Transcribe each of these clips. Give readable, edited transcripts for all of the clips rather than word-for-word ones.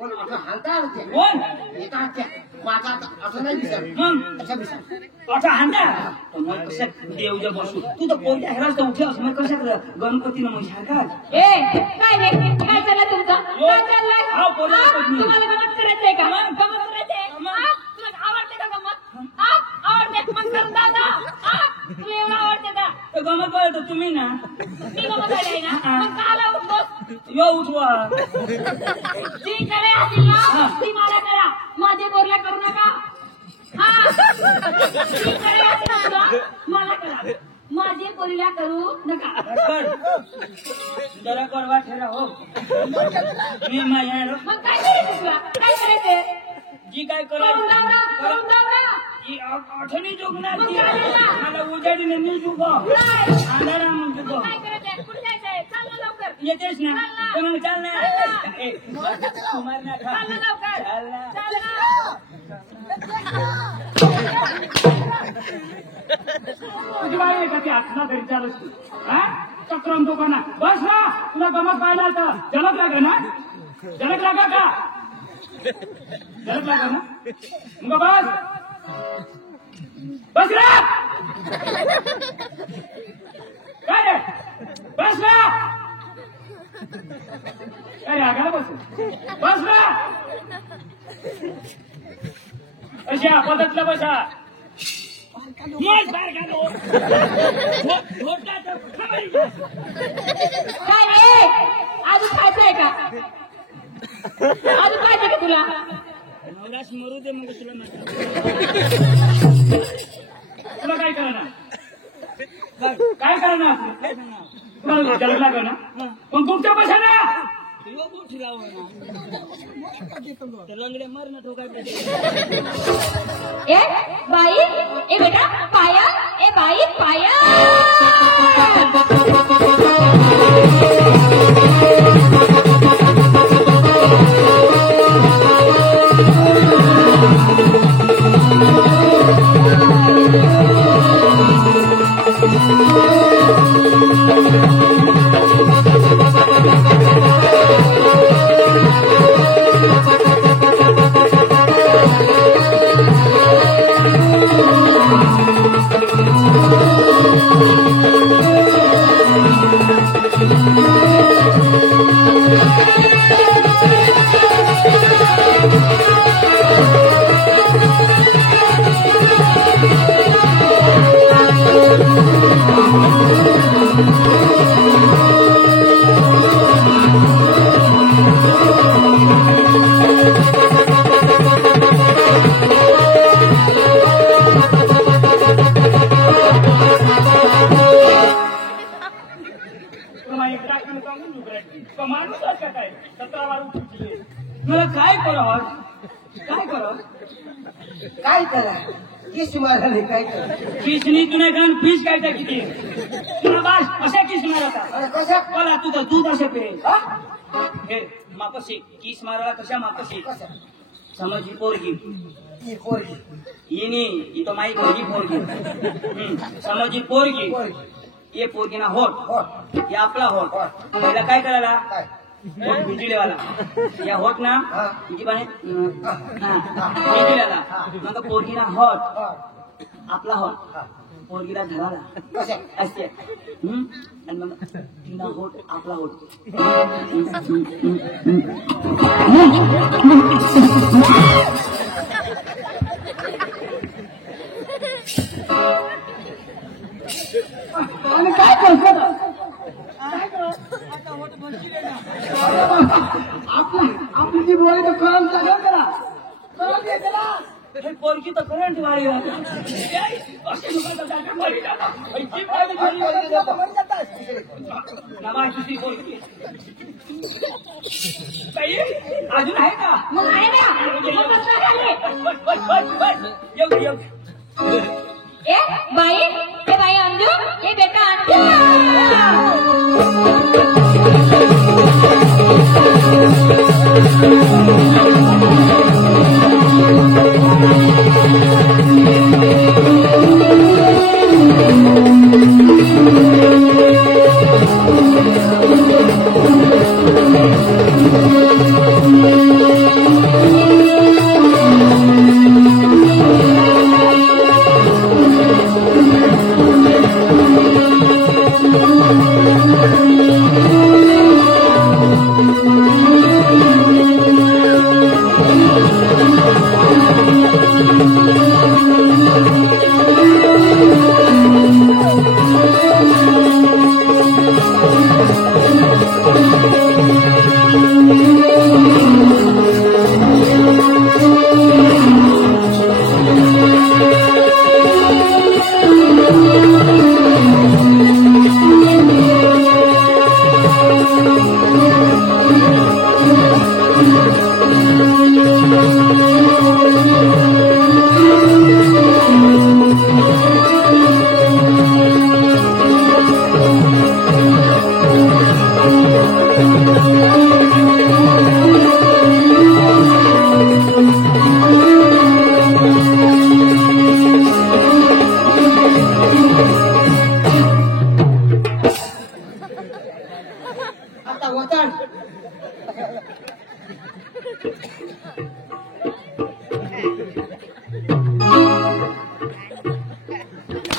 पण आता हालता होते कोण एका माझा असं नाही दिसत मग कसा दिसत आता हांदा मग कसं देवजा बसू तू तर पोरच्या हेरास उठलास मग कशा गणपतीनं मग सारखा काय रे काय चाललं तुमचं काय चाललंय हा पोरला तुम्हाला गमत करायचंय का गमत करायचंय तुला आवडते का गमत आवडते मग करून दादा तुला एवढं आवडते का गमत बोलतो तुम्ही ना मी गमत आले ना मग काला उठलोस यो उठवा जी करे असेल ना ती मला करा माझे बोरला करू नका जी करे असेल ना मला करा माझे बोरीला करू नका जरा करवा ठेरा हो मी माझ्या मग काय करायचं तुला काय करायचं जी काय करून करायचं दावरा जी आठवणी जोगणार ती मला उजाडीने मी जुगो अंधारा मग जुगो काय करायचंय कुठे जायचंय चाल ना लवकर येतेस ना तर मग चाल ना कुमार ना चाल ना लवकर चाल ना चाल ना तुझी बाई आहे का ती आत्मा घरी चालच हा चक्रम दुकाना बस ना तुला गमत पाहिला तर जलक लागा ना जलक लागा का जलक लागा ना मग बस रे काय रे बस ना काय आगाला बस ना अशा पद्धतीला बसा बाहेर घालो काय रे अजून खायचंय का अजून खायचंय का तुला नवरास मरू दे मग तुला तुला काय करणार काय करणार तुला जलक लागा ना मग तुमच्या बसा ना लंगडे मर ना ठोकाय ए बाई ए बेटा पाया ए बाई पाया मला काय करावं काय करावं काय करा किस मारायला काय करा किसनी तुने घाण फीस काय त्या किती तुला बास अशा किस मारता कशा मला तुझं दूध असं पिरेल हे मापशी किस मारायला कशा मापशी कशा समज ही पोरगी ही पोरगी येणी ही तो माई घरी पोरगी समज ही पोरगी ये पोरगी ना होट हे आपला होट पहिला काय करायला काय होट भिजलेवाला या होट ना किती पाणी भिजलेला मग पोरगी ना होट आपला होट पोरगीला धराला कशा असते आणि मग तिला होट आपला होट आणि काय करतो आपली जी बोली तर कळून करा कळून घे त्याला पोरगी तर करंट वाढी अजून आहे का मग आहे ना मग कसं झाले ए बाई अंजू ए बेटा अंजू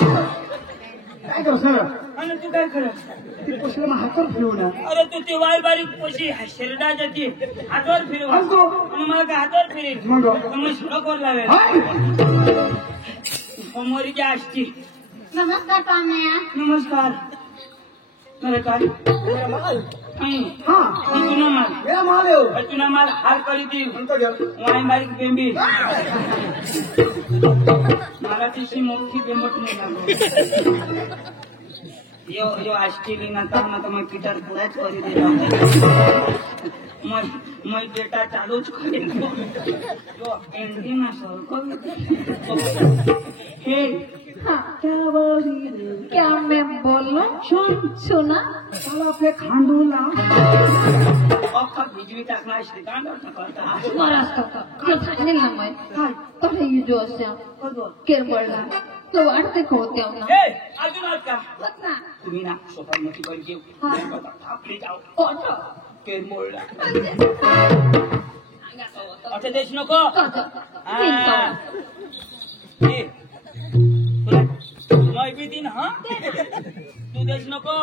काय करू सर आणि तू काय खरं ती पोषला मग हातावर फिरवू ना अरे तू ती वाय बारीक पोशी शिरडा जाती हातावर फिरव असतो. आणि मला काय हातावर फिरेल मग मग शिरकोर लावेल समोरीच्या आष्टी नमस्कार पाहुण्या. नमस्कार मला काय हा तुला माल मेरा माल आहे हो. तुला माल हार करी ती म्हणतो घ्या वाय बारीक बेंबी मला तिची मोठी बेंबट नाही लागलो यो यो आष्टीली नंतर ना मग पिटर पुराच करी दिला मैं बेटा चालूच करेन यो एंडिंग असं हे क्या बोली क्या मैं बोलूं? सुना चला आपले खांडूला अख्खा भिजवी टाकणार श्रीकांत करता महाराष्ट्र जो सांगेल ना मैं काही जो असे केरळला तो वाटते का होते ना हे अजून आहात का बघ ना तुम्ही ना स्वतः मोठी पाहिजे आपली जाऊ कोणतं? केरमोळला आता देश नको मैं भी दिन हा तू देश नको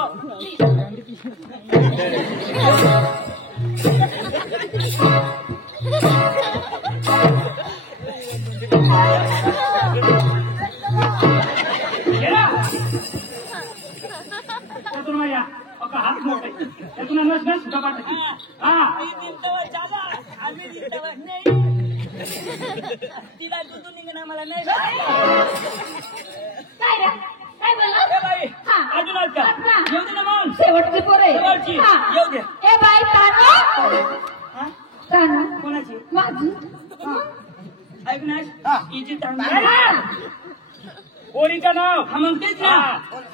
हात मोठे त्यातून नस नस कपाट हा तिला दुधू निघणार मला नाही काय रे? काय बोलला? ए बाई हा. अजून आहात का येऊ दे ना मग शेवटची पोरे शेवटची. येऊ दे. ए बाई तानो हा? तानो कोणाची माझी ऐक ना हिची तांदूळ पोरीचं नाव हा मग तेच ना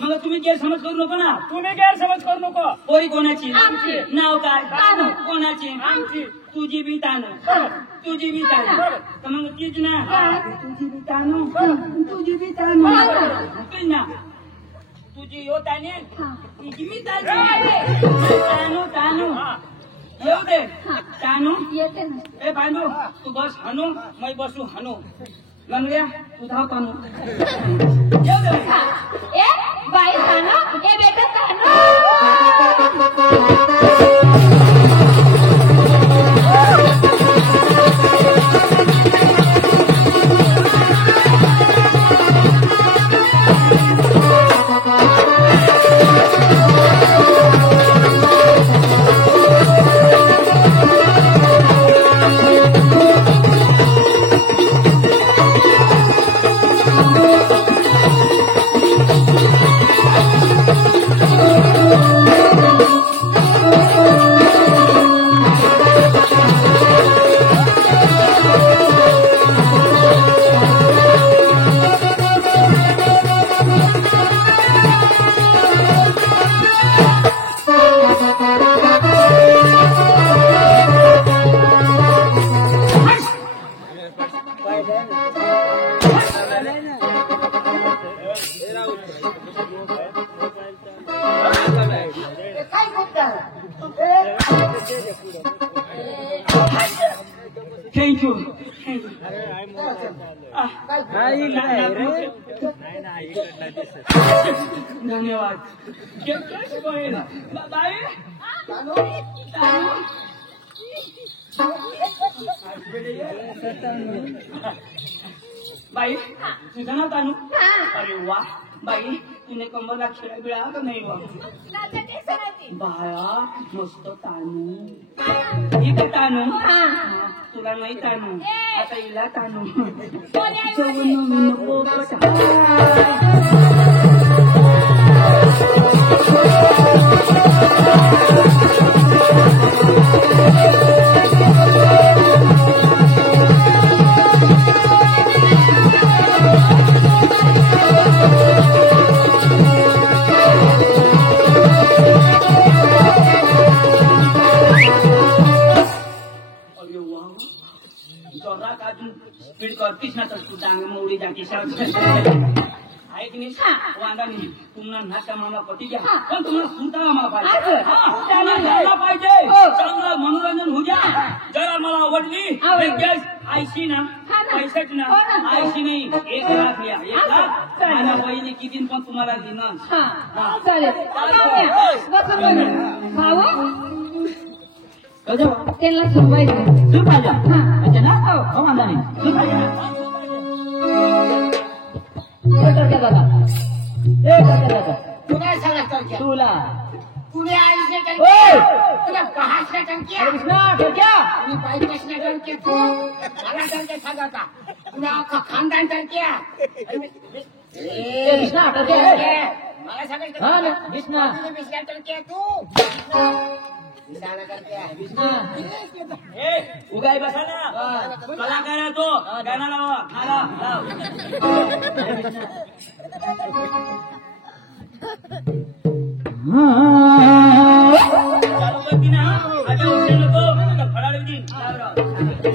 मग तुम्ही गैरसमज करू नको ना तुम्ही गैरसमज करू नको पोरी कोणाची आमची. नाव काय तानू. कोणाची आमची तुझी बी तानू तुझी बी तानू तर मग तीच ना तुझी बी तानू तुझी बी तानू तीच ना तुझी यो ताने तिची बी तानू तानू तानू येऊ दे तानू येते ना ए पांडू तू बस हनू मैं बसू हनू लंगड्या तू धाव तानू येऊ दे ए बाई तानो ए बेटा तानो थँक्यू धन्यवाद बाई बाई तुझं नाव तानू अरे वा बाई तिने कंबरला खिळा बिळा का नाही वा बाया मस्त तानू ही का तानू तुला नाही तानू आता हिला तानू नको स्पीड करतीस ना तर तू डांग उडी जाती ऐक नाही वांदा नाही तुम्हाला नाश्ता मामा पती घ्या पण तुम्हाला सुद्धा मामा पाहिजे चांगला पाहिजे चांगलं मनोरंजन होऊ द्या जरा मला आवडली आवडली. लगेच ऐशी ना हा ना. 65 ना हो ना. 80 नाही 1 लाख या 1 लाख चालेल. माझ्या बहिणी किती पण तुम्हाला देणार हा चालेल बसून बघ भाऊ त्यांना सुरवायचं तू पाहिजे हा. अच्छा ना हो. हो वांधा नाही तू पाहिजे तुला सांगा टंक्या तुला तुला 80 ओय! टंक्या तुला 65 टंक्या कृष्णा ठोक्या आणि 65 टंक्या तू मला टंक्या सांगा का तुला अख्खा खानदान टंक्या कृष्णा ठोक्या मला सांगायचं हा ना कृष्णा तुला टंक्या तू उगाय बसा ना कलाकार आहे तो गाणं लावा लाव चालू करती ना आता उठले नको फळाला देईन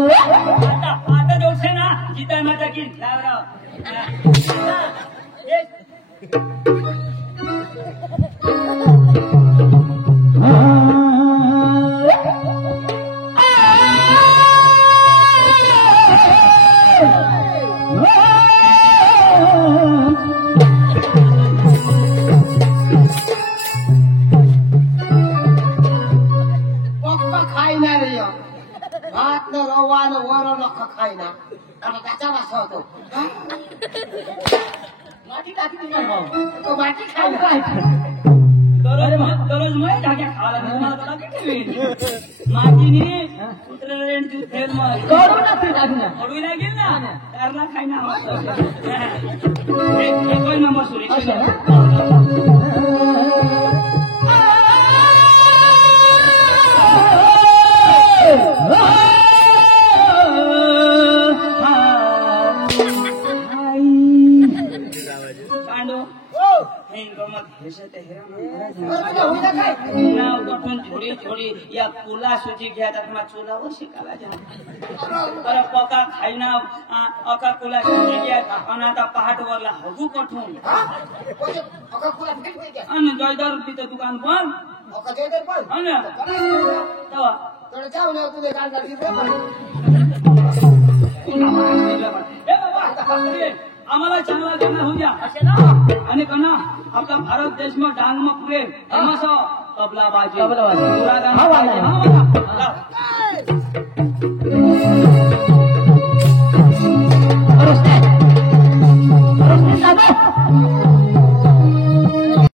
आता जोडसे ना जिता माझा की लावराव पक्का खायना रे भात न रवा न वरण अख्खा खायना आणि त्याचा वासा होतो हा? माती टाकी देणार भाऊ तो माती खायला दररोज मग ढाक्या खायला तुम्हाला तुला किती होईल मातीने कुत्र्याला फेर मग कडू लागेल ना त्याला खाय ना एक नंबर सुरेश थोडी थोडी या पुला सुची घ्यायचा किंवा चुलावर शिकायला जा पका खाईना अका पुला सुची घ्या आणि आता पहाट वरला हगू कठून आणि जयदार तिथं दुकान बंद आम्हाला चांगला त्यांना होऊ द्या आणि कना आपला भारत देश में डांग में पुरे तबला बाजी